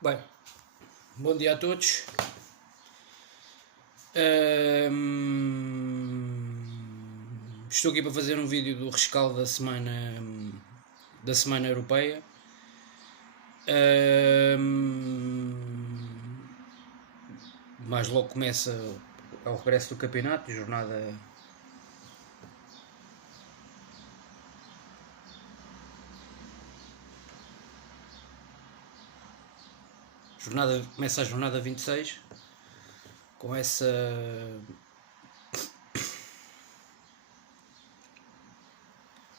Bem, bom dia a todos. Estou aqui para fazer um vídeo do rescaldo da semana europeia. Mais logo começa o regresso do campeonato, começa a jornada 26 com essa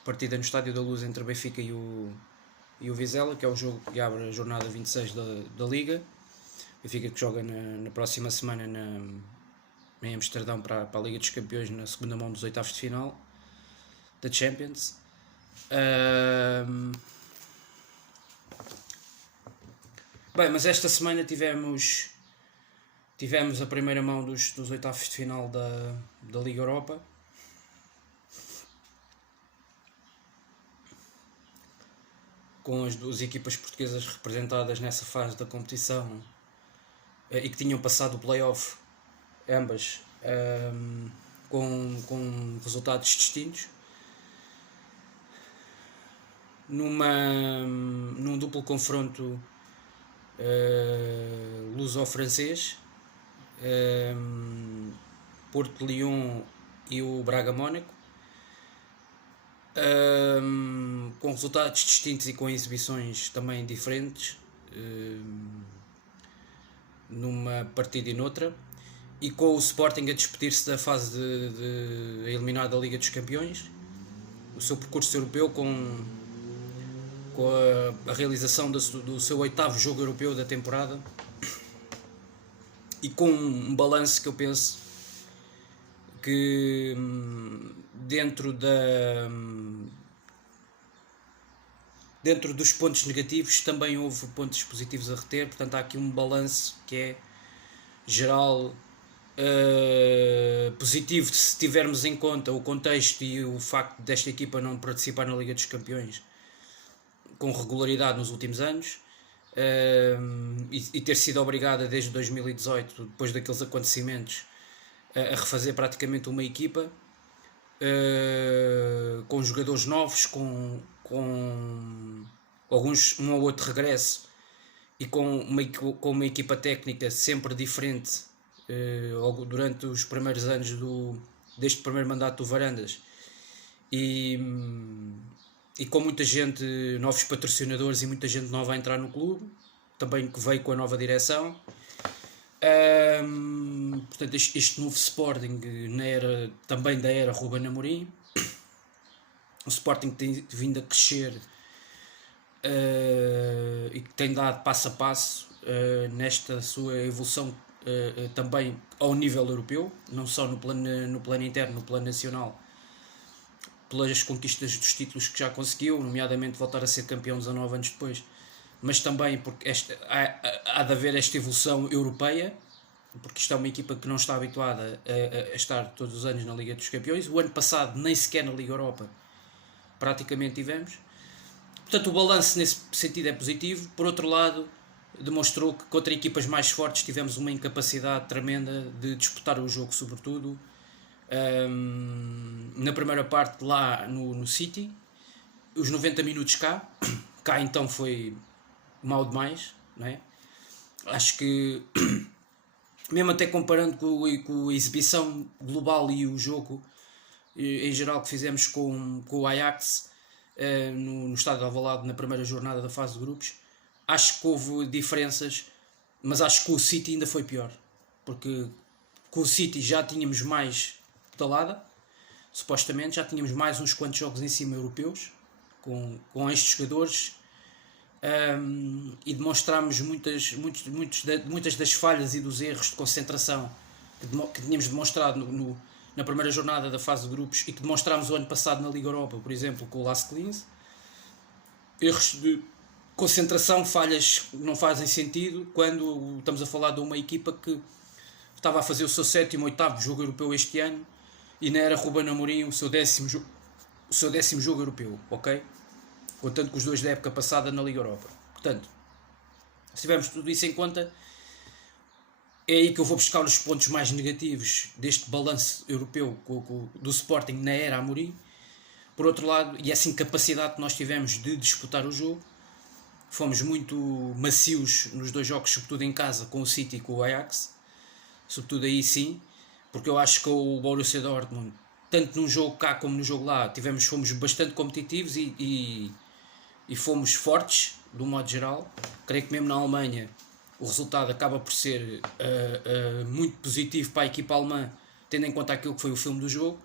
partida no Estádio da Luz entre o Benfica e o Vizela, que é o jogo que abre a jornada 26 da Liga. O Benfica que joga na próxima semana em Amsterdão para a Liga dos Campeões, na segunda mão dos oitavos de final da Champions. Bem, mas esta semana tivemos a primeira mão dos oitavos de final da Liga Europa. Com as duas equipas portuguesas representadas nessa fase da competição e que tinham passado o play-off, ambas com resultados distintos. Num duplo confronto luso-francês, Porto de Lyon e o Braga Mónaco, com resultados distintos e com exibições também diferentes, numa partida e noutra, e com o Sporting a despedir-se da fase de eliminar da Liga dos Campeões, o seu percurso europeu com a realização do seu oitavo jogo europeu da temporada, e com um balanço que eu penso que dentro dos pontos negativos também houve pontos positivos a reter. Portanto, há aqui um balanço que é geral positivo, se tivermos em conta o contexto e o facto desta equipa não participar na Liga dos Campeões com regularidade nos últimos anos, e ter sido obrigada desde 2018, depois daqueles acontecimentos, a refazer praticamente uma equipa com jogadores novos, com alguns, um ou outro regresso, e com uma equipa técnica sempre diferente durante os primeiros anos deste primeiro mandato do Varandas, e com muita gente, novos patrocinadores e muita gente nova a entrar no clube, também que veio com a nova direção. Portanto, este novo Sporting também da era Ruben Amorim, o Sporting tem vindo a crescer e que tem dado passo a passo nesta sua evolução, também ao nível europeu, não só no plano interno, no plano nacional, pelas conquistas dos títulos que já conseguiu, nomeadamente voltar a ser campeão 19 anos depois, mas também porque há de haver esta evolução europeia, porque isto é uma equipa que não está habituada a estar todos os anos na Liga dos Campeões. O ano passado nem sequer na Liga Europa praticamente tivemos. Portanto, o balanço nesse sentido é positivo. Por outro lado, demonstrou que contra equipas mais fortes tivemos uma incapacidade tremenda de disputar o jogo, sobretudo na primeira parte lá no City. Os 90 minutos cá então foi mal demais, não é? Acho que mesmo até comparando com a exibição global e o jogo em geral que fizemos com o Ajax no estádio de Alvalade na primeira jornada da fase de grupos, acho que houve diferenças, mas acho que o City ainda foi pior, porque com o City já tínhamos mais talada, supostamente já tínhamos mais uns quantos jogos em cima europeus com estes jogadores, e demonstrámos muitas das falhas e dos erros de concentração que tínhamos demonstrado na primeira jornada da fase de grupos e que demonstrámos o ano passado na Liga Europa, por exemplo, com o Last Cleans. Erros de concentração, falhas que não fazem sentido quando estamos a falar de uma equipa que estava a fazer o seu 7º, 8º jogo europeu este ano, e não era Ruben Amorim o seu décimo jogo europeu, ok? Contando com os dois da época passada na Liga Europa. Portanto, Se tivermos tudo isso em conta, é aí que eu vou buscar os pontos mais negativos deste balanço europeu do Sporting na era Amorim. Por outro lado, e essa incapacidade que nós tivemos de disputar o jogo, fomos muito macios nos dois jogos, sobretudo em casa, com o City e com o Ajax, sobretudo aí sim, porque eu acho que o Borussia Dortmund, tanto no jogo cá como no jogo lá, fomos bastante competitivos e fomos fortes, de um modo geral. Creio que mesmo na Alemanha o resultado acaba por ser muito positivo para a equipa alemã, tendo em conta aquilo que foi o filme do jogo,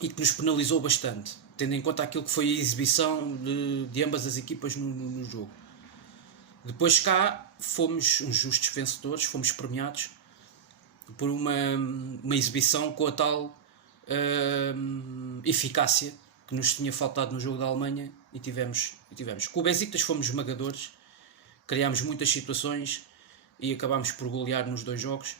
e que nos penalizou bastante, tendo em conta aquilo que foi a exibição de ambas as equipas no jogo. Depois cá fomos uns justos vencedores, fomos premiados por uma exibição com a tal eficácia que nos tinha faltado no jogo da Alemanha e tivemos. Com o Besiktas fomos esmagadores, criámos muitas situações e acabámos por golear nos dois jogos.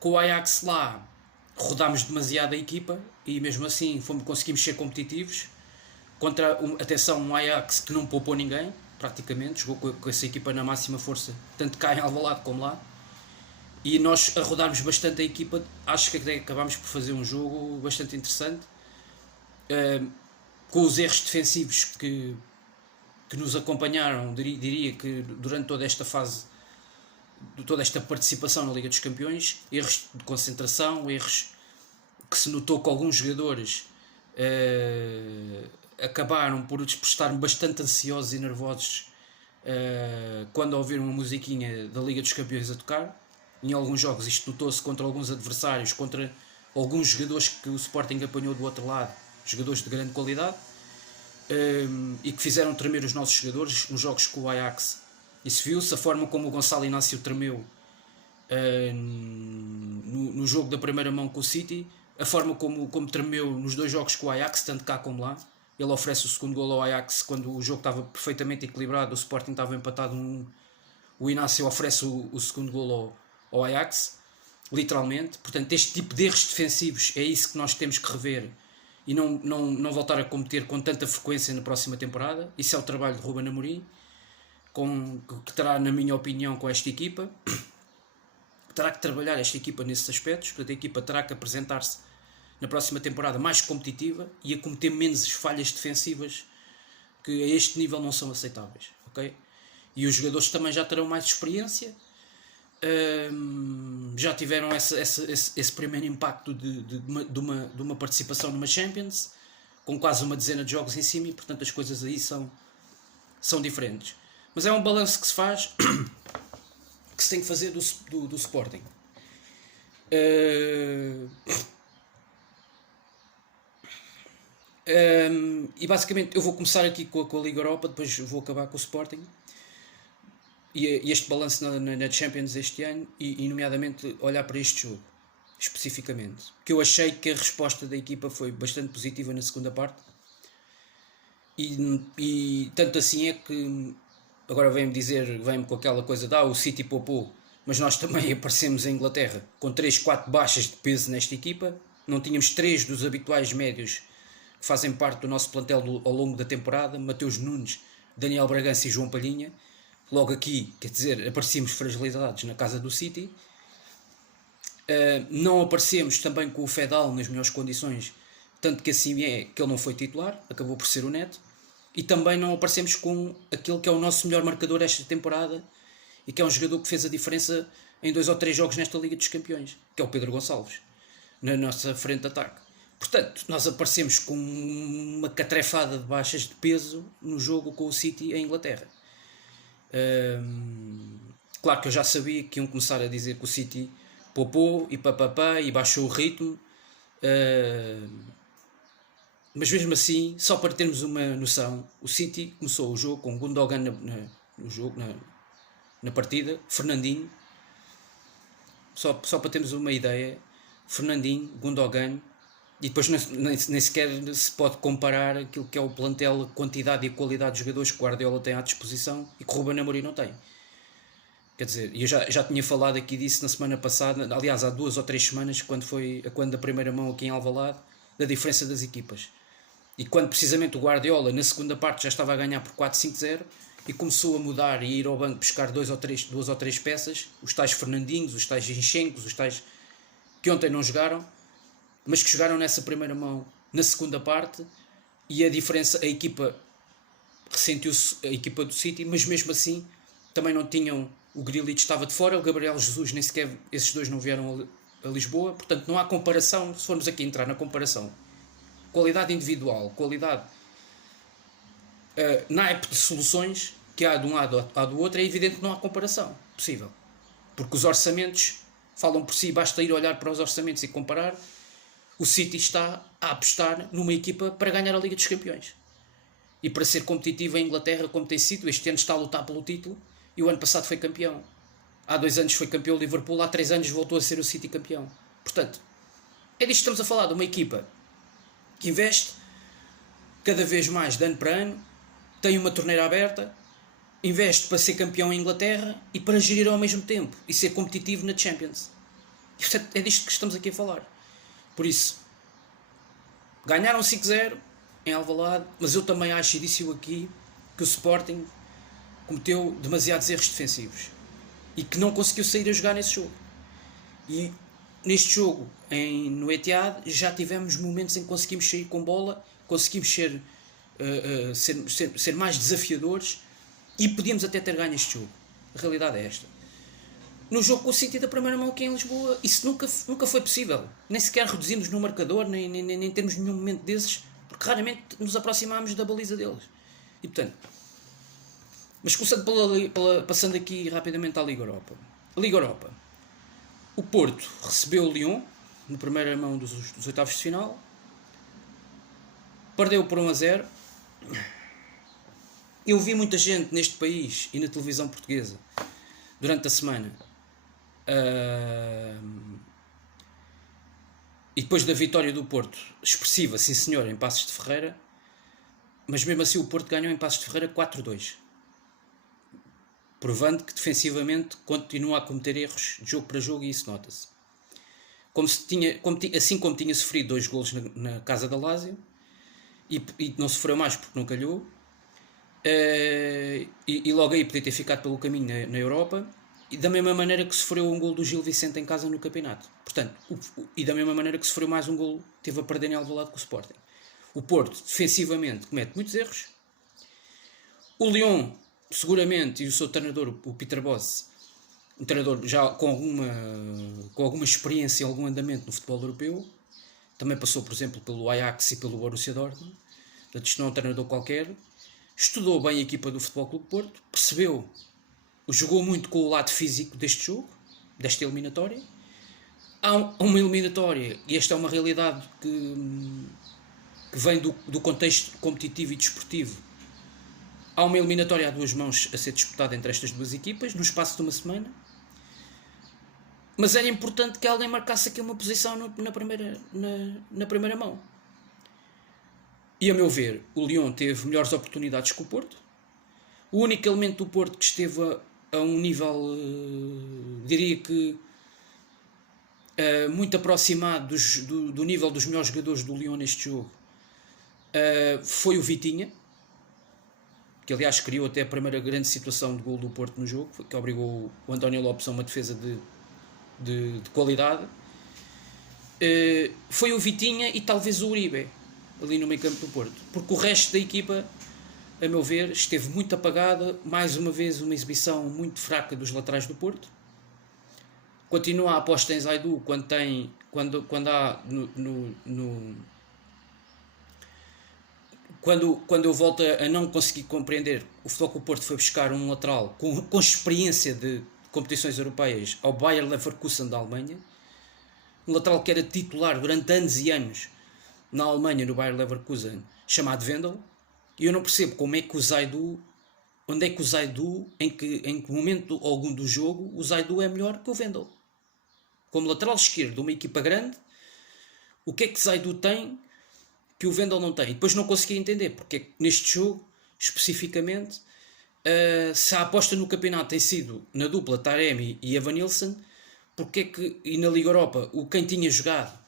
Com o Ajax lá rodámos demasiado a equipa e mesmo assim conseguimos ser competitivos contra, atenção, um Ajax que não poupou ninguém, praticamente, jogou com essa equipa na máxima força, tanto cá em Alvalade como lá, e nós a rodarmos bastante a equipa. Acho que acabámos por fazer um jogo bastante interessante, com os erros defensivos que nos acompanharam, diria que durante toda esta fase, toda esta participação na Liga dos Campeões, erros de concentração, erros que se notou que alguns jogadores acabaram por estar bastante ansiosos e nervosos quando ouviram uma musiquinha da Liga dos Campeões a tocar. Em alguns jogos isto notou-se contra alguns adversários, contra alguns jogadores que o Sporting apanhou do outro lado, jogadores de grande qualidade, e que fizeram tremer os nossos jogadores nos jogos com o Ajax. Isso viu-se, a forma como o Gonçalo Inácio tremeu no jogo da primeira mão com o City, a forma como tremeu nos dois jogos com o Ajax, tanto cá como lá. Ele oferece o segundo golo ao Ajax quando o jogo estava perfeitamente equilibrado, o Sporting estava empatado 1-1. O Inácio oferece o segundo golo ao Ajax, literalmente. Portanto, este tipo de erros defensivos é isso que nós temos que rever e não voltar a cometer com tanta frequência na próxima temporada. Isso é o trabalho de Ruben Amorim, que terá, na minha opinião, com esta equipa. Terá que trabalhar esta equipa nesses aspectos. Portanto, a equipa terá que apresentar-se na próxima temporada mais competitiva e a cometer menos falhas defensivas que a este nível não são aceitáveis, ok? E os jogadores também já terão mais experiência, já tiveram esse primeiro impacto de uma participação numa Champions, com quase uma dezena de jogos em cima, e portanto as coisas aí são diferentes. Mas é um balanço que se faz, que se tem que fazer do Sporting. E basicamente eu vou começar aqui com a Liga Europa, depois vou acabar com o Sporting e este balanço na Champions este ano, e nomeadamente olhar para este jogo especificamente, que eu achei que a resposta da equipa foi bastante positiva na segunda parte, e tanto assim é que agora vem-me com aquela coisa o City poupou, mas nós também aparecemos em Inglaterra com 3-4 baixas de peso nesta equipa. Não tínhamos 3 dos habituais médios que fazem parte do nosso plantel ao longo da temporada: Mateus Nunes, Daniel Bragança e João Palhinha. Logo aqui, quer dizer, aparecemos fragilizados na casa do City. Não aparecemos também com o Fedal nas melhores condições, tanto que assim é que ele não foi titular, acabou por ser o Neto. E também não aparecemos com aquele que é o nosso melhor marcador esta temporada e que é um jogador que fez a diferença em 2 ou 3 jogos nesta Liga dos Campeões, que é o Pedro Gonçalves, na nossa frente de ataque. Portanto, nós aparecemos com uma catrefada de baixas de peso no jogo com o City em Inglaterra. Claro que eu já sabia que iam começar a dizer que o City poupou e papapá e baixou o ritmo, mas mesmo assim, só para termos uma noção, o City começou o jogo com Gundogan na partida, Fernandinho, só para termos uma ideia, Fernandinho, Gundogan, e depois nem sequer se pode comparar aquilo que é o plantel, a quantidade e a qualidade de jogadores que o Guardiola tem à disposição e que o Ruben Amorim não tem. Quer dizer, eu já tinha falado aqui disso na semana passada, aliás há 2 ou 3 semanas, quando a primeira mão aqui em Alvalade, da diferença das equipas. E quando precisamente o Guardiola na segunda parte já estava a ganhar por 4-5-0 e começou a mudar e ir ao banco buscar duas ou três peças, os tais Fernandinhos, os tais Ginchenkos, os tais que ontem não jogaram, mas que jogaram nessa primeira mão na segunda parte, e a diferença, a equipa ressentiu-se, a equipa do City, mas mesmo assim também não tinham, o Grealish estava de fora, o Gabriel Jesus nem sequer, esses dois não vieram a Lisboa, portanto não há comparação. Se formos aqui entrar na comparação, qualidade individual, qualidade, naipe de soluções que há de um lado há do outro, é evidente que não há comparação possível, porque os orçamentos falam por si, basta ir olhar para os orçamentos e comparar. O City está a apostar numa equipa para ganhar a Liga dos Campeões e para ser competitivo em Inglaterra, como tem sido. Este ano está a lutar pelo título e o ano passado foi campeão. Há 2 anos foi campeão o Liverpool, há 3 anos voltou a ser o City campeão. Portanto, é disto que estamos a falar, de uma equipa que investe cada vez mais de ano para ano, tem uma torneira aberta, investe para ser campeão em Inglaterra e para gerir ao mesmo tempo e ser competitivo na Champions. É disto que estamos aqui a falar. Por isso, ganharam 5-0 em Alvalade, mas eu também acho, e disse-o aqui, que o Sporting cometeu demasiados erros defensivos e que não conseguiu sair a jogar nesse jogo. E neste jogo no Etihad já tivemos momentos em que conseguimos sair com bola, conseguimos ser mais desafiadores e podíamos até ter ganho este jogo. A realidade é esta. No jogo com o City da primeira mão aqui em Lisboa, isso nunca foi possível. Nem sequer reduzimos no marcador, nem temos nenhum momento desses, porque raramente nos aproximámos da baliza deles. E portanto, mas começando passando aqui rapidamente à Liga Europa. A Liga Europa. O Porto recebeu o Lyon na primeira mão dos oitavos de final. Perdeu por 1-0. Eu vi muita gente neste país e na televisão portuguesa durante a semana e depois da vitória do Porto, expressiva, sim senhor, em Passos de Ferreira, mas mesmo assim o Porto ganhou em Passos de Ferreira 4-2, provando que defensivamente continua a cometer erros de jogo para jogo, e isso nota-se. Assim como tinha sofrido 2 golos na casa da Lazio, e não sofreu mais porque não calhou, e logo aí podia ter ficado pelo caminho na Europa, e da mesma maneira que sofreu um gol do Gil Vicente em casa no campeonato. Portanto, e da mesma maneira que sofreu mais um gol, teve a perder em Alvalade com o Sporting. O Porto, defensivamente, comete muitos erros. O Lyon, seguramente, e o seu treinador, o Peter Bosz, um treinador já com alguma experiência e algum andamento no futebol europeu, também passou, por exemplo, pelo Ajax e pelo Borussia Dortmund. Portanto, isto não é um treinador qualquer. Estudou bem a equipa do Futebol Clube Porto, percebeu, jogou muito com o lado físico deste jogo, desta eliminatória. Há uma eliminatória, e esta é uma realidade que vem do contexto competitivo e desportivo. Há uma eliminatória a 2 mãos a ser disputada entre estas duas equipas, no espaço de uma semana. Mas era importante que alguém marcasse aqui uma posição na primeira mão. E a meu ver, o Lyon teve melhores oportunidades que o Porto. O único elemento do Porto que esteve a um nível, diria que muito aproximado do nível dos melhores jogadores do Lyon neste jogo, foi o Vitinha, que aliás criou até a primeira grande situação de gol do Porto no jogo, que obrigou o António Lopes a uma defesa de qualidade. Foi o Vitinha e talvez o Uribe ali no meio campo do Porto, porque o resto da equipa, a meu ver, esteve muito apagada. Mais uma vez uma exibição muito fraca dos laterais do Porto. Continua a aposta em Zaidu quando eu volto a não conseguir compreender. O Futebol Clube do Porto foi buscar um lateral com experiência de competições europeias ao Bayer Leverkusen da Alemanha, um lateral que era titular durante anos e anos na Alemanha, no Bayer Leverkusen, chamado Wendel. E eu não percebo como é que o Zaidu, onde é que o Zaidu, em que momento algum do jogo, o Zaidu é melhor que o Wendel. Como lateral esquerdo de uma equipa grande, o que é que Zaidu tem que o Wendel não tem? E depois não consegui entender porque é que neste jogo, especificamente, se a aposta no campeonato tem sido na dupla Taremi e Evanilson, porque é que, e na Liga Europa, quem tinha jogado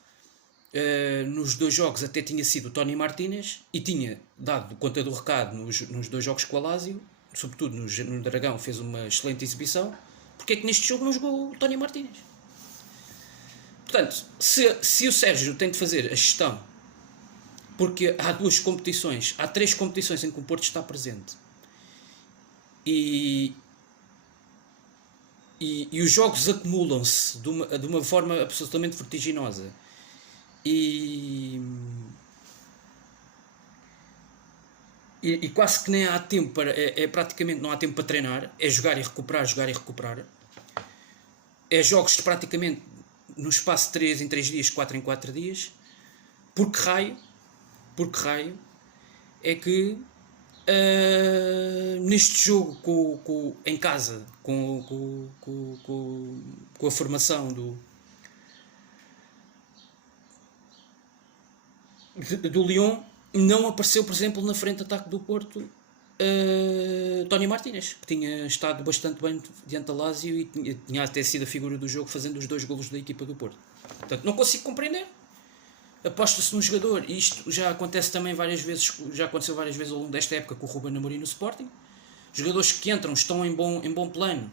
nos 2 jogos até tinha sido o Tony Martínez e tinha dado conta do recado nos 2 jogos com o Lazio, sobretudo no Dragão fez uma excelente exibição. Porque é que neste jogo não jogou o Tony Martínez? Portanto, se o Sérgio tem de fazer a gestão, porque há 2 competições, há 3 competições em que o Porto está presente, e os jogos acumulam-se de uma forma absolutamente vertiginosa, e quase que nem há tempo para, praticamente não há tempo para treinar, é jogar e recuperar, jogar e recuperar, é jogos praticamente no espaço de 3 em 3 dias, 4 em 4 dias. Por que raio é que neste jogo em casa com a formação do Lyon não apareceu, por exemplo, na frente de ataque do Porto Tony Martínez, que tinha estado bastante bem diante da Lazio e tinha até sido a figura do jogo fazendo os 2 golos da equipa do Porto. Portanto, não consigo compreender. Aposta-se num jogador, e isto já acontece também várias vezes, já aconteceu várias vezes ao longo desta época com o Ruben Amorim no Sporting. Jogadores que entram, estão em bom plano,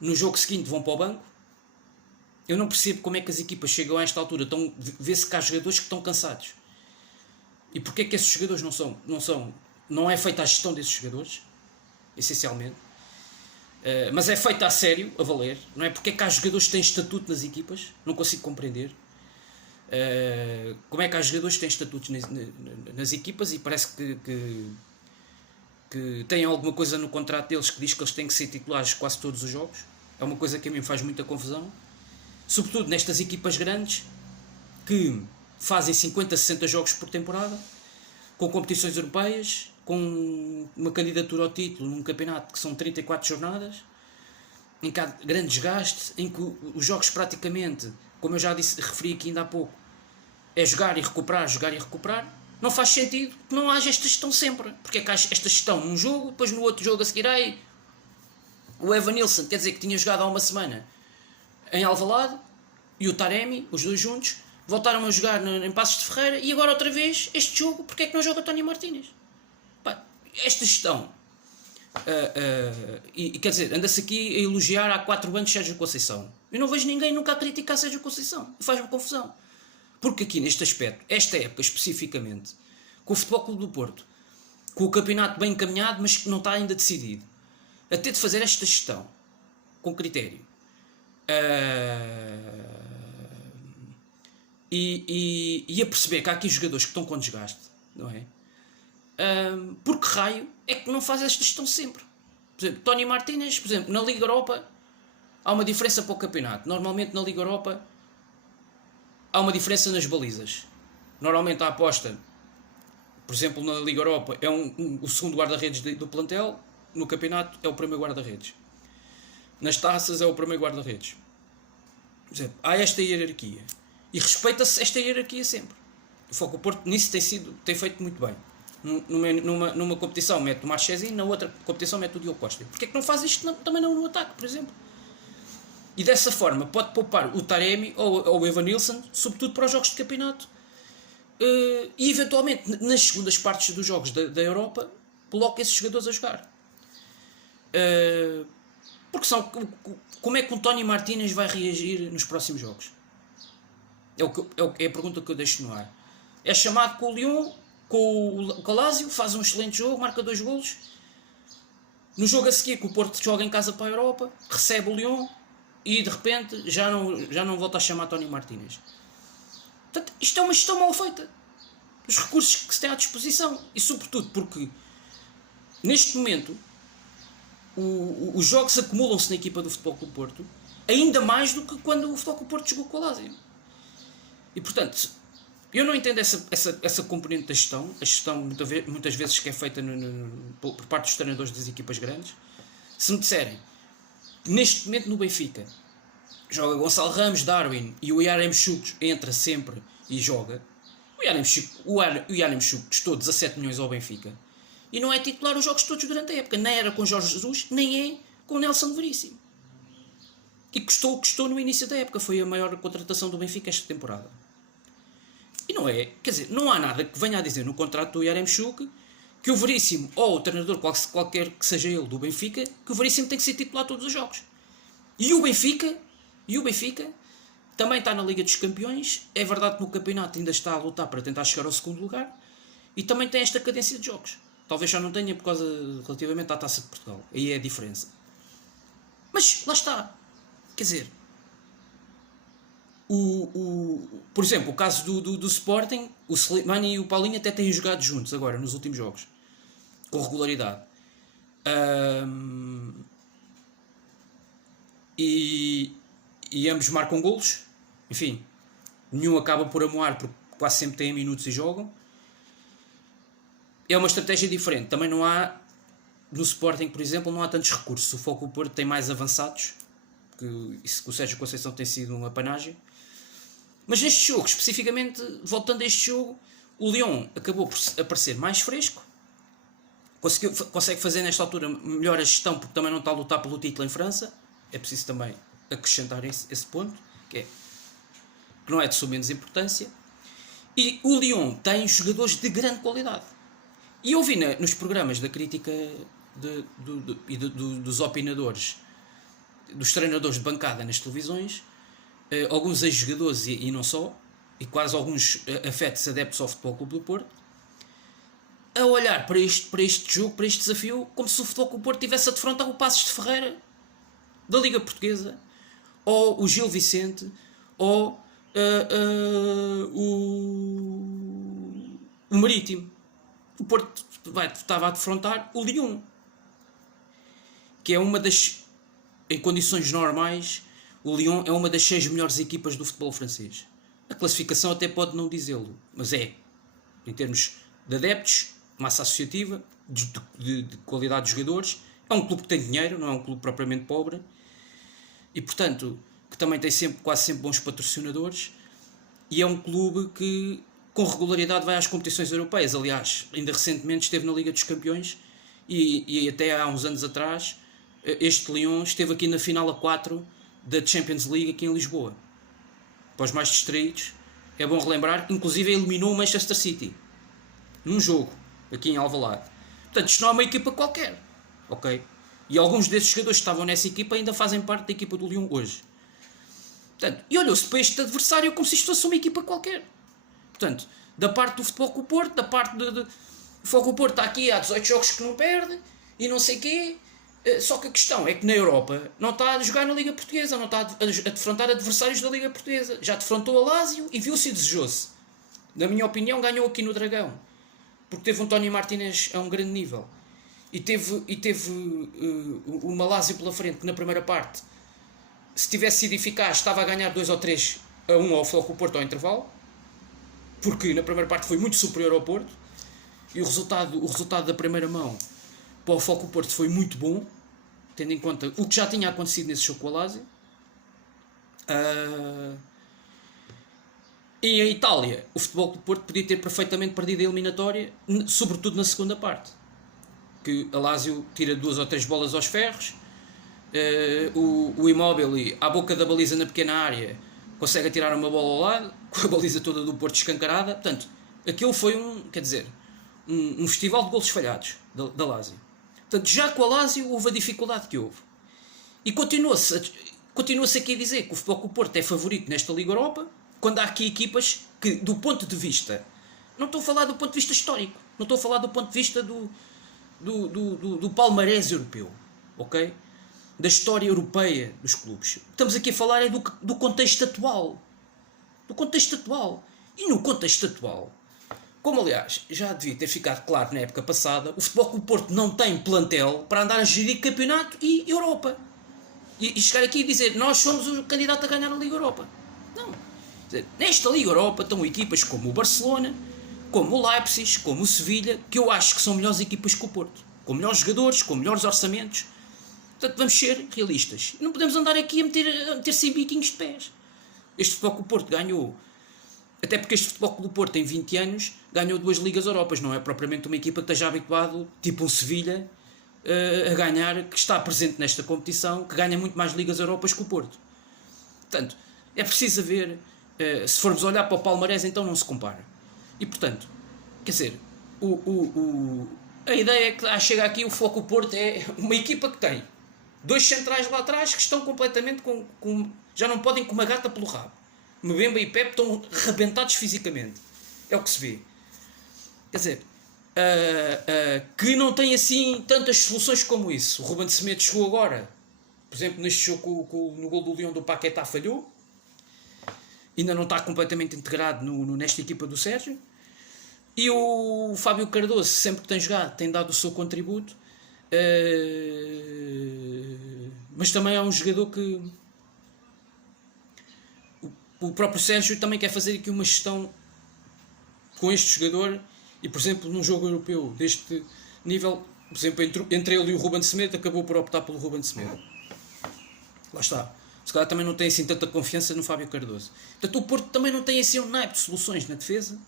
no jogo seguinte vão para o banco. Eu não percebo como é que as equipas chegam a esta altura. Vê-se que há jogadores que estão cansados. E porquê é que esses jogadores não é feita a gestão desses jogadores, essencialmente, mas é feita a sério, a valer, não é? Porque é que há jogadores que têm estatuto nas equipas, não consigo compreender. Como é que há jogadores que têm estatutos nas equipas e parece que têm alguma coisa no contrato deles que diz que eles têm que ser titulares quase todos os jogos. É uma coisa que a mim faz muita confusão, sobretudo nestas equipas grandes que fazem 50, 60 jogos por temporada, com competições europeias, com uma candidatura ao título num campeonato que são 34 jornadas, em que há grande desgaste, em que os jogos praticamente, como eu já referi aqui ainda há pouco, é jogar e recuperar, não faz sentido que não haja esta gestão sempre. Porque é que há esta gestão num jogo, depois no outro jogo a seguir aí o Evanilson, quer dizer que tinha jogado há uma semana em Alvalade, e o Taremi, os 2 juntos, voltaram a jogar em Passos de Ferreira, e agora outra vez este jogo, porque é que não joga Tony Martínez? Pá, esta gestão e quer dizer, anda-se aqui a elogiar há 4 anos Sérgio Conceição. Eu não vejo ninguém nunca a criticar Sérgio Conceição, faz-me confusão, porque aqui neste aspecto, esta época especificamente, com o Futebol Clube do Porto, com o campeonato bem encaminhado mas que não está ainda decidido, a ter de fazer esta gestão com critério, e a perceber que há aqui jogadores que estão com desgaste, não é? Por que raio é que não faz esta gestão sempre? Por exemplo, Tony Martínez, por exemplo, na Liga Europa há uma diferença para o campeonato. Normalmente na Liga Europa há uma diferença nas balizas. Normalmente a aposta, por exemplo, na Liga Europa é o segundo guarda-redes do plantel, no campeonato é o primeiro guarda-redes. Nas taças é o primeiro guarda-redes. Por exemplo, há esta hierarquia. E respeita-se esta hierarquia sempre. O Foco Porto nisso tem feito muito bem. Numa competição mete o Marchesi, na outra competição mete o Diogo Costa. Porquê é que não faz isto também não no ataque, por exemplo? E dessa forma pode poupar o Taremi ou o Evanilson, sobretudo para os jogos de campeonato. E eventualmente nas segundas partes dos jogos da Europa coloca esses jogadores a jogar. Porque como é que o Tony Martínez vai reagir nos próximos jogos? É a pergunta que eu deixo no ar. É chamado com o Lyon, com o Lazio, faz um excelente jogo, marca 2 golos. No jogo a seguir, que o Porto joga em casa para a Europa, recebe o Lyon e de repente já não volta a chamar Tony Martínez. Portanto, isto é uma gestão mal feita. Os recursos que se tem à disposição. E sobretudo porque neste momento os jogos acumulam-se na equipa do Futebol Clube Porto ainda mais do que quando o Futebol Clube Porto jogou com o Lazio. E portanto, eu não entendo essa componente da gestão. A gestão muitas vezes que é feita por parte dos treinadores das equipas grandes. Se me disserem neste momento no Benfica joga Gonçalo Ramos, Darwin e o Yaremchuk entra sempre e joga, o Yaremchuk custou 17 milhões ao Benfica e não é titular os jogos todos durante a época, nem era com Jorge Jesus, nem é com Nelson Veríssimo, e custou no início da época. Foi a maior contratação do Benfica esta temporada. E não é, quer dizer, não há nada que venha a dizer no contrato do Yaremchuk que o Veríssimo, ou o treinador qualquer que seja ele do Benfica, que o Veríssimo tem que ser titular todos os jogos. E o Benfica também está na Liga dos Campeões. É verdade que no campeonato ainda está a lutar para tentar chegar ao segundo lugar. E também tem esta cadência de jogos. Talvez já não tenha por causa relativamente à Taça de Portugal. Aí é a diferença. Mas lá está. Quer dizer, por exemplo, o caso do Sporting, o Slimani e o Paulinho até têm jogado juntos agora, nos últimos jogos. Com regularidade. E ambos marcam golos. Enfim, nenhum acaba por amoar porque quase sempre têm minutos e jogam. É uma estratégia diferente. Também não há, no Sporting, por exemplo, não há tantos recursos. O Foco do Porto tem mais avançados, que isso com o Sérgio Conceição tem sido uma apanagem. Mas neste jogo, especificamente, voltando a este jogo, o Lyon acabou por aparecer mais fresco. Consegue fazer nesta altura melhor a gestão, porque também não está a lutar pelo título em França. É preciso também acrescentar esse ponto, que não é de sua menos importância. E o Lyon tem jogadores de grande qualidade. E eu vi nos programas da crítica dos opinadores, dos treinadores de bancada nas televisões, alguns ex-jogadores e não só, e quase alguns afetos adeptos ao Futebol Clube do Porto, a olhar para este jogo, para este desafio, como se o Futebol Clube do Porto tivesse a defrontar o Passos de Ferreira da Liga Portuguesa, ou o Gil Vicente, ou o Marítimo. O Porto estava a defrontar o Lyon, que é uma das, em condições normais, o Lyon é uma das 6 melhores equipas do futebol francês. A classificação até pode não dizê-lo, mas é, em termos de adeptos, massa associativa, de qualidade de jogadores. É um clube que tem dinheiro, não é um clube propriamente pobre, e portanto que também tem quase sempre bons patrocinadores, e é um clube que com regularidade vai às competições europeias. Aliás, ainda recentemente esteve na Liga dos Campeões, e até há uns anos atrás este Lyon esteve aqui na final a 4 da Champions League aqui em Lisboa. Para os mais distraídos, é bom relembrar, inclusive eliminou o Manchester City num jogo aqui em Alvalade. Portanto, isto não é uma equipa qualquer, ok? E alguns desses jogadores que estavam nessa equipa ainda fazem parte da equipa do Lyon hoje. Portanto, e olhou-se para este adversário como se isto fosse uma equipa qualquer. Portanto, da parte do Futebol Clube do Porto, da parte do Futebol Clube do Porto, está aqui há 18 jogos que não perde e não sei o quê. Só que a questão é que na Europa não está a jogar na Liga Portuguesa, não está a defrontar adversários da Liga Portuguesa. Já defrontou a Lazio e viu-se e desejou-se. Na minha opinião, ganhou aqui no Dragão, porque teve um Tony Martínez a um grande nível e teve uma Lazio pela frente que na primeira parte, se tivesse sido eficaz, estava a ganhar 2 ou 3 a 1 ao Futebol Clube do Porto ao intervalo, porque na primeira parte foi muito superior ao Porto, e o resultado da primeira mão para o Futebol Clube do Porto foi muito bom, tendo em conta o que já tinha acontecido nesse jogo com a Lazio. E em Itália, o Futebol Clube do Porto podia ter perfeitamente perdido a eliminatória, sobretudo na segunda parte, que a Lazio tira 2 ou 3 bolas aos ferros, o Immobile à boca da baliza na pequena área consegue atirar uma bola ao lado, com a baliza toda do Porto escancarada. Portanto, aquilo foi um festival de golos falhados da Lazio. Portanto, já com a Lazio houve a dificuldade que houve. E continua-se aqui a dizer que o Futebol Clube do Porto é favorito nesta Liga Europa, quando há aqui equipas que, do ponto de vista, não estou a falar do ponto de vista histórico, não estou a falar do ponto de vista do palmarés europeu, ok? Da história europeia dos clubes. Estamos aqui a falar é do contexto atual. Do contexto atual. E no contexto atual, como aliás já devia ter ficado claro na época passada, o Futebol Clube do Porto não tem plantel para andar a gerir campeonato e Europa. E chegar aqui e dizer, nós somos o candidato a ganhar a Liga Europa. Não. Nesta Liga Europa estão equipas como o Barcelona, como o Leipzig, como o Sevilha, que eu acho que são melhores equipas que o Porto. Com melhores jogadores, com melhores orçamentos. Portanto, vamos ser realistas. Não podemos andar aqui a meter-se em biquinhos de pés. Este Futebol Clube do Porto ganhou, até porque este Futebol Clube do Porto em 20 anos ganhou 2 Ligas Europas. Não é propriamente uma equipa que esteja habituado, tipo um Sevilha, a ganhar, que está presente nesta competição, que ganha muito mais Ligas Europas que o Porto. Portanto, é preciso haver se formos olhar para o palmarés, então não se compara. E portanto, quer dizer, a ideia é que chega aqui o Foco Porto é uma equipa que tem dois centrais lá atrás que estão completamente já não podem com uma gata pelo rabo. Mbemba e Pepe estão rebentados fisicamente. É o que se vê. Quer dizer, que não tem assim tantas soluções como isso. O Ruben Semedo chegou agora, por exemplo, neste jogo no gol do Leão do Paquetá falhou. Ainda não está completamente integrado nesta equipa do Sérgio. E o Fábio Cardoso, sempre que tem jogado, tem dado o seu contributo. Mas também é um jogador que o próprio Sérgio também quer fazer aqui uma gestão com este jogador. E, por exemplo, num jogo europeu deste nível, por exemplo, entre ele e o Ruben Semedo, acabou por optar pelo Ruben Semedo. Lá está. Se calhar também não tem assim tanta confiança no Fábio Cardoso. Portanto, o Porto também não tem assim um naipe de soluções na defesa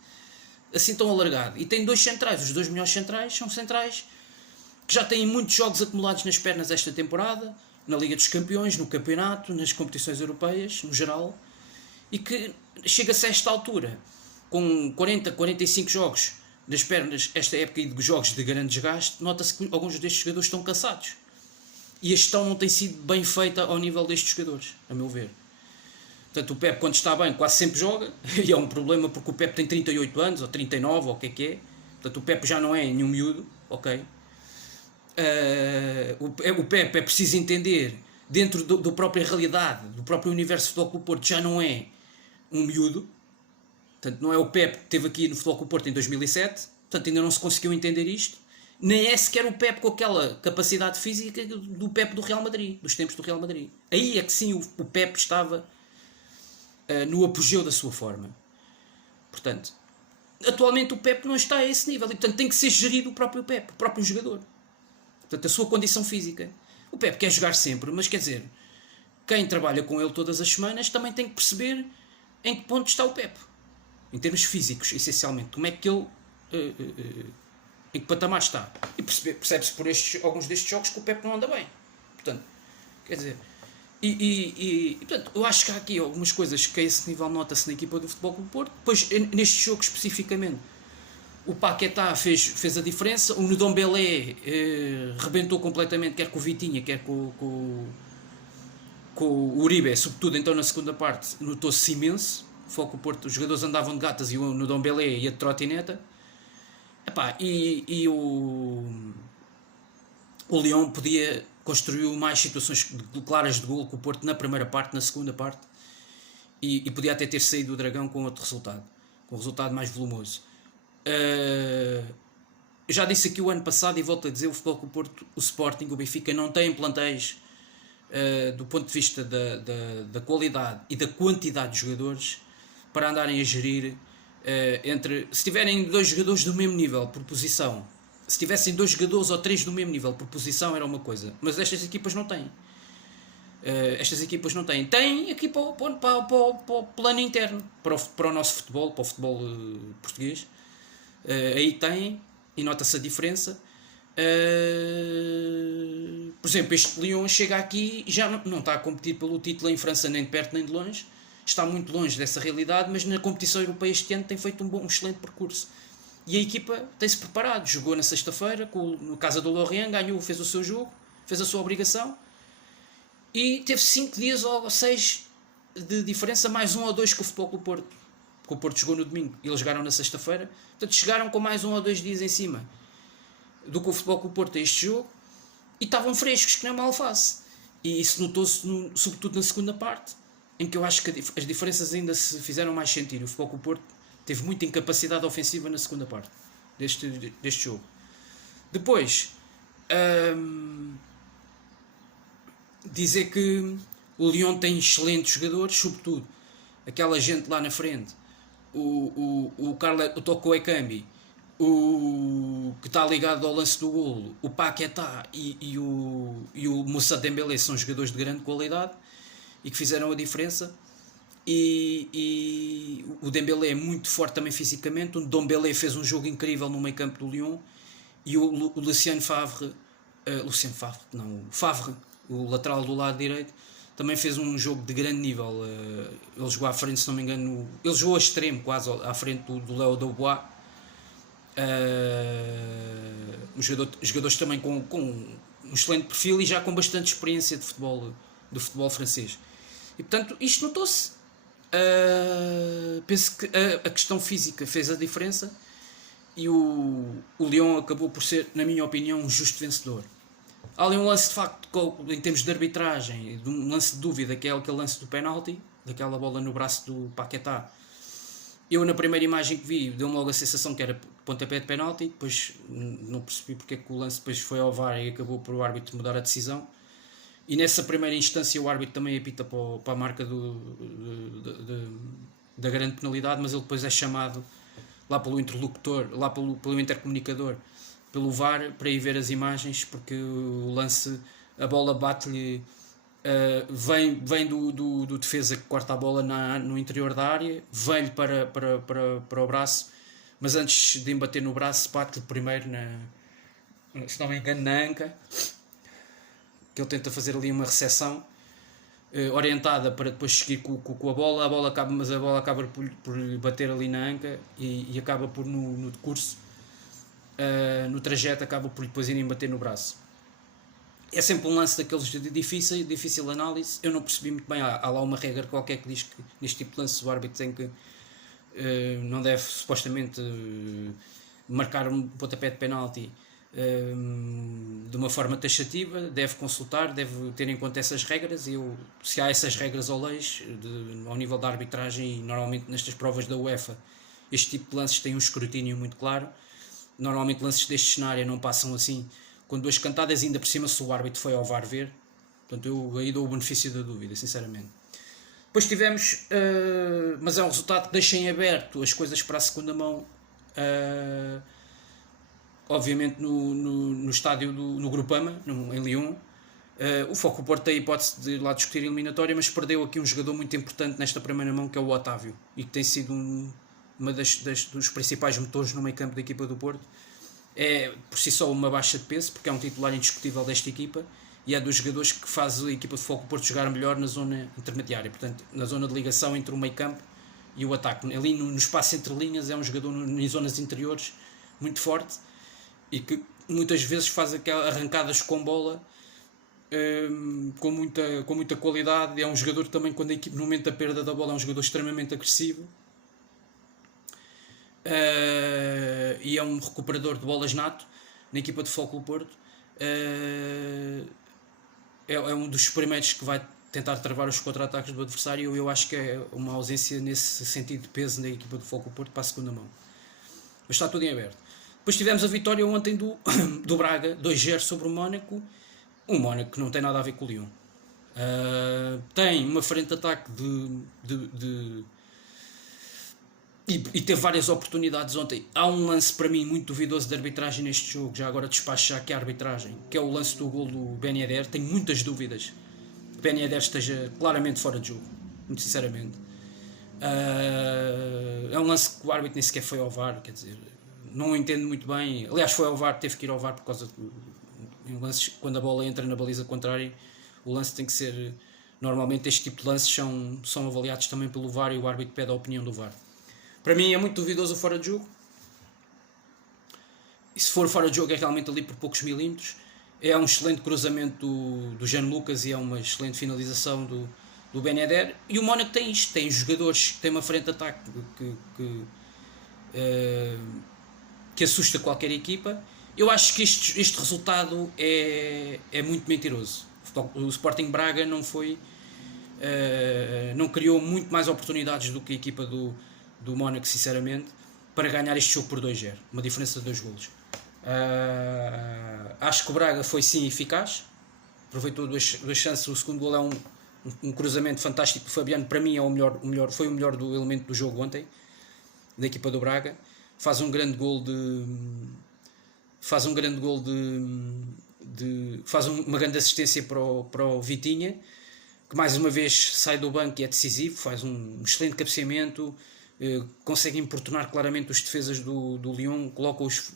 assim tão alargado. E tem dois centrais. Os dois melhores centrais são centrais que já têm muitos jogos acumulados nas pernas esta temporada, na Liga dos Campeões, no campeonato, nas competições europeias, no geral, e que chega-se a esta altura, com 40, 45 jogos nas pernas, esta época de jogos de grande desgaste, nota-se que alguns destes jogadores estão cansados. E a gestão não tem sido bem feita ao nível destes jogadores, a meu ver. Portanto, o Pepe, quando está bem, quase sempre joga, e é um problema porque o Pepe tem 38 anos, ou 39, ou o que é. Portanto, o Pepe já não é nenhum miúdo, ok? O Pepe é preciso entender, dentro da própria realidade, do próprio universo do Futebol Clube Porto, já não é um miúdo. Portanto, não é o Pepe que esteve aqui no Futebol Clube Porto em 2007, portanto, ainda não se conseguiu entender isto. Nem é sequer o Pepe com aquela capacidade física do Pepe do Real Madrid, dos tempos do Real Madrid. Aí é que sim o Pepe estava no apogeu da sua forma. Portanto, atualmente o Pepe não está a esse nível e, portanto, tem que ser gerido o próprio Pepe, o próprio jogador. Portanto, a sua condição física. O Pepe quer jogar sempre, mas quer dizer, quem trabalha com ele todas as semanas também tem que perceber em que ponto está o Pepe. Em termos físicos, essencialmente. Como é que ele... em que patamar está. E percebe-se por alguns destes jogos que o Pepe não anda bem. Portanto, quer dizer... portanto, eu acho que há aqui algumas coisas que a esse nível nota-se na equipa do Futebol Clube Porto. Depois, neste jogo especificamente, o Paquetá fez a diferença. O Ndombele rebentou completamente, quer com o Vitinha, quer com o Uribe. Sobretudo, então, na segunda parte, notou-se imenso. O Futebol Clube Porto, os jogadores andavam de gatas e o Ndombele ia de trotineta. O Leão construiu mais situações claras de golo que o Porto na primeira parte, na segunda parte, e podia até ter saído do Dragão com outro resultado, com um resultado mais volumoso. Eu já disse aqui o ano passado e volto a dizer, o Futebol Clube Porto, o Sporting, o Benfica não têm plantéis do ponto de vista da qualidade e da quantidade de jogadores para andarem a gerir se tiverem dois jogadores do mesmo nível por posição, se tivessem dois jogadores ou três do mesmo nível por posição era uma coisa, mas estas equipas não têm. Têm aqui para o plano interno, para o nosso futebol, para o futebol português. Aí têm, e nota-se a diferença. Por exemplo, este Lyon chega aqui e já não está a competir pelo título em França nem de perto nem de longe. Está muito longe dessa realidade, mas na competição europeia este ano tem feito um excelente percurso. E a equipa tem-se preparado. Jogou na sexta-feira, no casa do Lorient, ganhou, fez o seu jogo, fez a sua obrigação. E teve 5 dias ou 6 de diferença, mais 1 ou 2 com o Futebol Clube Porto. Porque o Porto jogou no domingo e eles jogaram na sexta-feira. Portanto, chegaram com mais 1 ou 2 dias em cima do que o Futebol Clube Porto a este jogo. E estavam frescos, que nem uma alface. E isso notou-se, sobretudo na segunda parte, em que eu acho que as diferenças ainda se fizeram mais sentir. O Futebol Clube Porto teve muita incapacidade ofensiva na segunda parte deste jogo. Depois, dizer que o Lyon tem excelentes jogadores, sobretudo aquela gente lá na frente, o Toko Ekambi, que está ligado ao lance do golo, o Paquetá e o Moussa Dembélé são jogadores de grande qualidade e que fizeram a diferença. E o Dembélé é muito forte também fisicamente. O Ndombele fez um jogo incrível no meio campo do Lyon, e o Favre, o lateral do lado direito, também fez um jogo de grande nível. Ele jogou à frente, se não me engano, ele jogou a extremo, quase à frente do Léo Dubois. Jogadores também com um excelente perfil e já com bastante experiência de futebol francês. E portanto, isto notou-se. Penso que a questão física fez a diferença e o Lyon acabou por ser, na minha opinião, um justo vencedor. Há ali um lance de facto, em termos de arbitragem, um lance de dúvida, que é aquele lance do penalti, daquela bola no braço do Paquetá. Eu, na primeira imagem que vi, deu-me logo a sensação que era pontapé de penalti, depois não percebi porque é que o lance depois foi ao VAR e acabou por o árbitro mudar a decisão. E nessa primeira instância o árbitro também apita para a marca da grande penalidade, mas ele depois é chamado lá pelo interlocutor, lá pelo intercomunicador, pelo VAR, para ir ver as imagens, porque o lance, a bola bate-lhe, vem do defesa que corta a bola no interior da área, vem-lhe para o braço, mas antes de embater no braço, bate-lhe primeiro, se não me engano, na anca, que ele tenta fazer ali uma recepção orientada para depois seguir com a bola acaba, mas a bola acaba por bater ali na anca e acaba por no decurso, no trajeto, acaba por depois irem bater no braço. É sempre um lance daqueles de difícil análise. Eu não percebi muito bem, há lá uma regra qualquer que diz que neste tipo de lance o árbitro tem que não deve supostamente marcar um pontapé de penalti de uma forma taxativa, deve consultar, deve ter em conta essas regras, e se há essas regras ou leis ao nível da arbitragem, e normalmente nestas provas da UEFA este tipo de lances tem um escrutínio muito claro. Normalmente lances deste cenário não passam assim com duas cantadas, ainda por cima se o árbitro foi ao VAR ver. Portanto, eu aí dou o benefício da dúvida, sinceramente. Depois tivemos, mas é um resultado que deixa em aberto as coisas para a segunda mão, obviamente no estádio no Groupama, em Lyon. O Foco Porto tem a hipótese de lá discutir a eliminatória, mas perdeu aqui um jogador muito importante nesta primeira mão, que é o Otávio, e que tem sido uma dos principais motores no meio campo da equipa do Porto. É por si só uma baixa de peso, porque é um titular indiscutível desta equipa e é dos jogadores que faz a equipa de Foco Porto jogar melhor na zona intermediária, portanto na zona de ligação entre o meio campo e o ataque. Ali no espaço entre linhas é um jogador em zonas interiores muito forte e que muitas vezes faz aquelas arrancadas com bola com muita qualidade. É um jogador que também, quando a equipe no momento da perda da bola, é um jogador extremamente agressivo. E é um recuperador de bolas nato na equipa de Foco Porto. É um dos primeiros que vai tentar travar os contra-ataques do adversário. Eu acho que é uma ausência nesse sentido de peso na equipa de Foco Porto para a segunda mão, mas está tudo em aberto. Depois tivemos a vitória ontem do Braga, 2-0 sobre o Mónaco. Um Mónaco que não tem nada a ver com o Lyon. Tem uma frente de ataque e teve várias oportunidades ontem. Há um lance para mim muito duvidoso de arbitragem neste jogo, já agora despacho já aqui a arbitragem, que é o lance do gol do Ben Yedder. Tenho muitas dúvidas que Ben Yedder esteja claramente fora de jogo, muito sinceramente. É um lance que o árbitro nem sequer foi ao VAR, quer dizer, não entendo muito bem. Aliás, foi ao VAR, teve que ir ao VAR por causa de lances, quando a bola entra na baliza contrária, o lance tem que ser... Normalmente este tipo de lances são avaliados também pelo VAR e o árbitro pede a opinião do VAR. Para mim é muito duvidoso o fora de jogo. E se for fora de jogo é realmente ali por poucos milímetros. É um excelente cruzamento do Jean Lucas e é uma excelente finalização do Ben Yedder. E o Mónaco tem isto, tem jogadores que têm uma frente de ataque que assusta qualquer equipa. Eu acho que este resultado é muito mentiroso. O Sporting Braga não criou muito mais oportunidades do que a equipa do Mónaco, sinceramente, para ganhar este jogo por 2-0, uma diferença de 2 golos. Acho que o Braga foi sim eficaz, aproveitou duas chances. O segundo gol é um cruzamento fantástico do Fabiano. Para mim foi o melhor do elemento do jogo ontem, da equipa do Braga. Faz um grande gol faz uma grande assistência para o Vitinha, que mais uma vez sai do banco e é decisivo, faz um excelente cabeceamento. Consegue importunar claramente os defesas do Lyon, coloca-os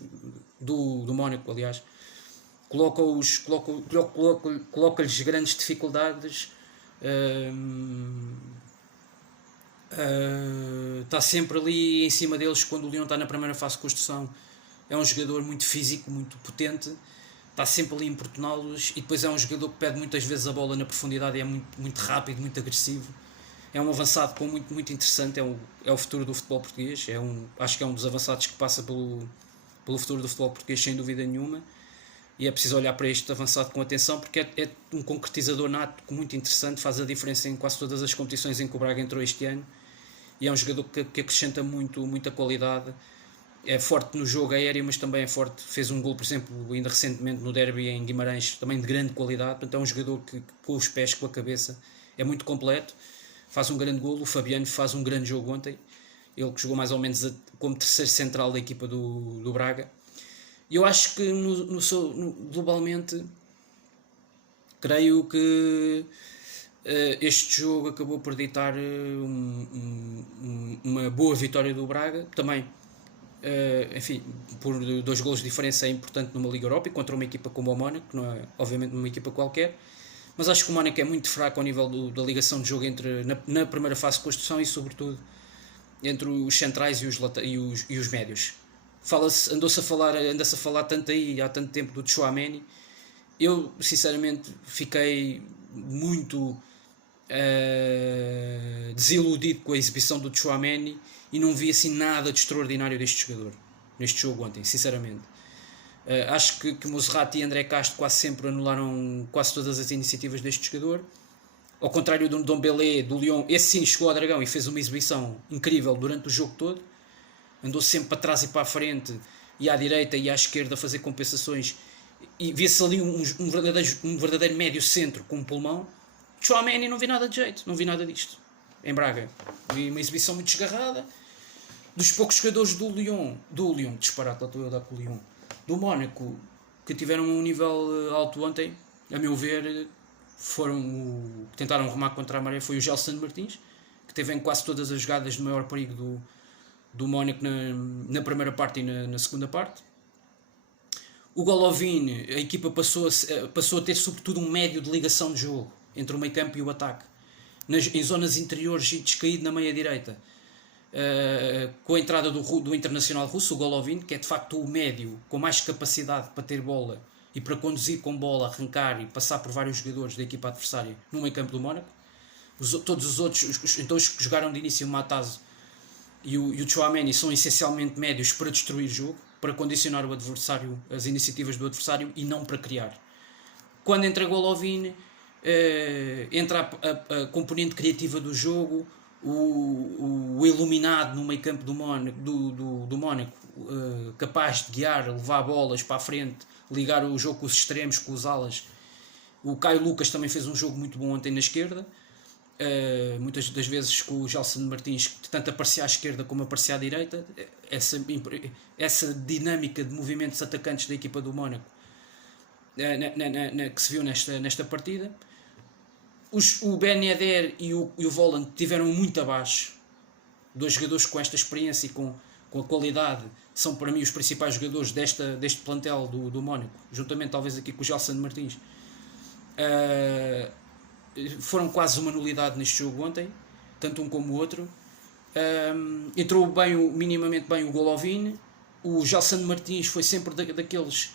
do Mónaco, aliás, coloca-lhes grandes dificuldades. Está sempre ali em cima deles quando o Lyon está na primeira fase de construção. É um jogador muito físico, muito potente, está sempre ali a importuná-los, e depois é um jogador que pede muitas vezes a bola na profundidade e é muito rápido, muito agressivo. É um avançado com muito interessante, é o futuro do futebol português. Acho que é um dos avançados que passa pelo futuro do futebol português, sem dúvida nenhuma. E é preciso olhar para este avançado com atenção, porque é um concretizador nato muito interessante, faz a diferença em quase todas as competições em que o Braga entrou este ano, e é um jogador que acrescenta muita qualidade. É forte no jogo aéreo, mas também é forte. Fez um gol, por exemplo, ainda recentemente no derby em Guimarães, também de grande qualidade. Portanto, é um jogador que com os pés, com a cabeça, é muito completo. Faz um grande golo. O Fabiano faz um grande jogo ontem. Ele que jogou mais ou menos como terceiro central da equipa do Braga. E eu acho que globalmente, creio que este jogo acabou por ditar uma boa vitória do Braga. Também, enfim, por 2 golos de diferença é importante numa Liga Europa e contra uma equipa como o Mónaco, que não é obviamente uma equipa qualquer. Mas acho que o Mónaco é muito fraco ao nível da ligação de jogo na primeira fase de construção e, sobretudo, entre os centrais e os médios. Anda-se a falar tanto aí há tanto tempo do Tchouaméni. Eu, sinceramente, fiquei muito desiludido com a exibição do Tchouaméni e não vi assim nada de extraordinário deste jogador neste jogo ontem, sinceramente. Acho que Monserrate e André Castro quase sempre anularam quase todas as iniciativas deste jogador. Ao contrário do Ndombele, do Lyon, esse sim chegou ao Dragão e fez uma exibição incrível durante o jogo todo. Andou sempre para trás e para a frente, e à direita e à esquerda a fazer compensações. E via-se ali um verdadeiro médio centro com um pulmão. Tchouaméni não vi nada de jeito, não vi nada disto. Em Braga, vi uma exibição muito desgarrada. Dos poucos jogadores do Lyon, disparate, lá estou eu a dar com o Lyon, do Mónaco, que tiveram um nível alto ontem, a meu ver, que tentaram remar contra a maré, foi o Gelson Martins, que teve em quase todas as jogadas de maior perigo do Mónaco na primeira parte e na segunda parte. O Golovin, a equipa passou a ter sobretudo um médio de ligação de jogo entre o meio campo e o ataque, em zonas interiores e descaído na meia direita. Com a entrada do internacional russo, o Golovin, que é de facto o médio com mais capacidade para ter bola e para conduzir com bola, arrancar e passar por vários jogadores da equipa adversária no meio campo do Mónaco. Todos os outros, então os que jogaram de início, o Matazo e o Tchouaméni, são essencialmente médios para destruir o jogo, para condicionar o adversário, as iniciativas do adversário, e não para criar. Quando entra Golovin, entra a componente criativa do jogo, o iluminado no meio campo do Mónaco, capaz de guiar, levar bolas para a frente, ligar o jogo com os extremos, com os alas. O Caio Lucas também fez um jogo muito bom ontem na esquerda, muitas das vezes com o Gelson Martins, que tanto aparecia à esquerda como aparecia à direita. Essa dinâmica de movimentos atacantes da equipa do Mónaco, que se viu nesta partida. O Ben Yedder e o Volland tiveram muito abaixo. 2 jogadores com esta experiência e com a qualidade são para mim os principais jogadores deste plantel do Mónaco, juntamente talvez aqui com o Gelson Martins. Foram quase uma nulidade neste jogo ontem, tanto um como o outro. Entrou minimamente bem o Golovin. O Gelson Martins foi sempre daqueles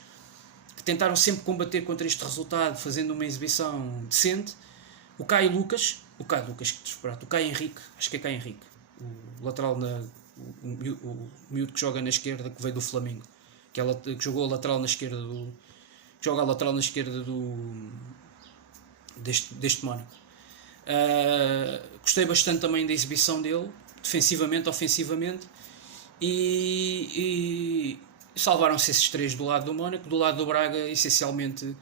que tentaram sempre combater contra este resultado, fazendo uma exibição decente. O Caio Lucas, o Caio Henrique, acho que é Caio Henrique, o lateral, o miúdo que joga na esquerda, que veio do Flamengo, que jogou a lateral na esquerda deste Mónaco. Gostei bastante também da exibição dele, defensivamente, ofensivamente, e salvaram-se esses 3 do lado do Mónaco. Do lado do Braga, essencialmente,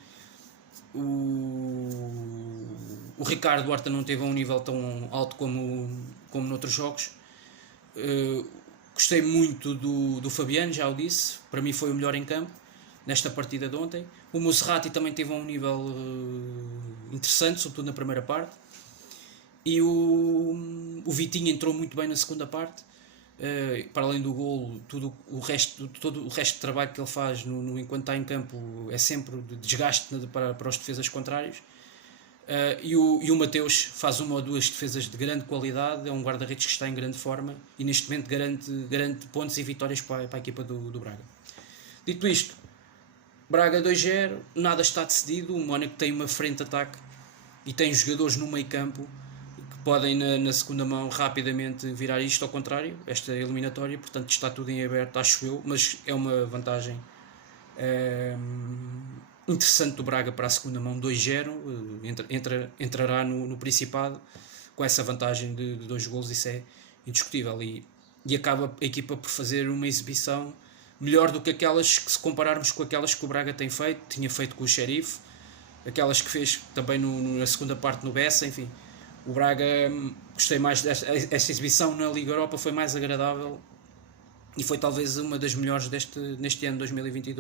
o Ricardo Horta não teve um nível tão alto como noutros jogos. Gostei muito do Fabiano, já o disse, para mim foi o melhor em campo nesta partida de ontem. O Monserrate também teve um nível interessante, sobretudo na primeira parte. E o Vitinho entrou muito bem na segunda parte. Para além do golo, todo o resto de trabalho que ele faz enquanto está em campo é sempre de desgaste para os defesas contrários. E o Mateus faz uma ou duas defesas de grande qualidade, é um guarda-redes que está em grande forma e neste momento garante pontos e vitórias para a equipa do Braga. Dito isto, Braga 2-0, nada está decidido, o Mónaco tem uma frente de ataque e tem jogadores no meio campo que podem na segunda mão rapidamente virar isto ao contrário, esta eliminatória, portanto está tudo em aberto, acho eu, mas é uma vantagem interessante do Braga para a segunda mão, 2-0, entrará no Principado com essa vantagem de 2 golos, isso é indiscutível, e acaba a equipa por fazer uma exibição melhor do que aquelas que, se compararmos com aquelas que o Braga tinha feito com o Sheriff, aquelas que fez também na segunda parte no Bessa, enfim. O Braga, gostei mais esta exibição na Liga Europa, foi mais agradável e foi talvez uma das melhores neste ano 2022.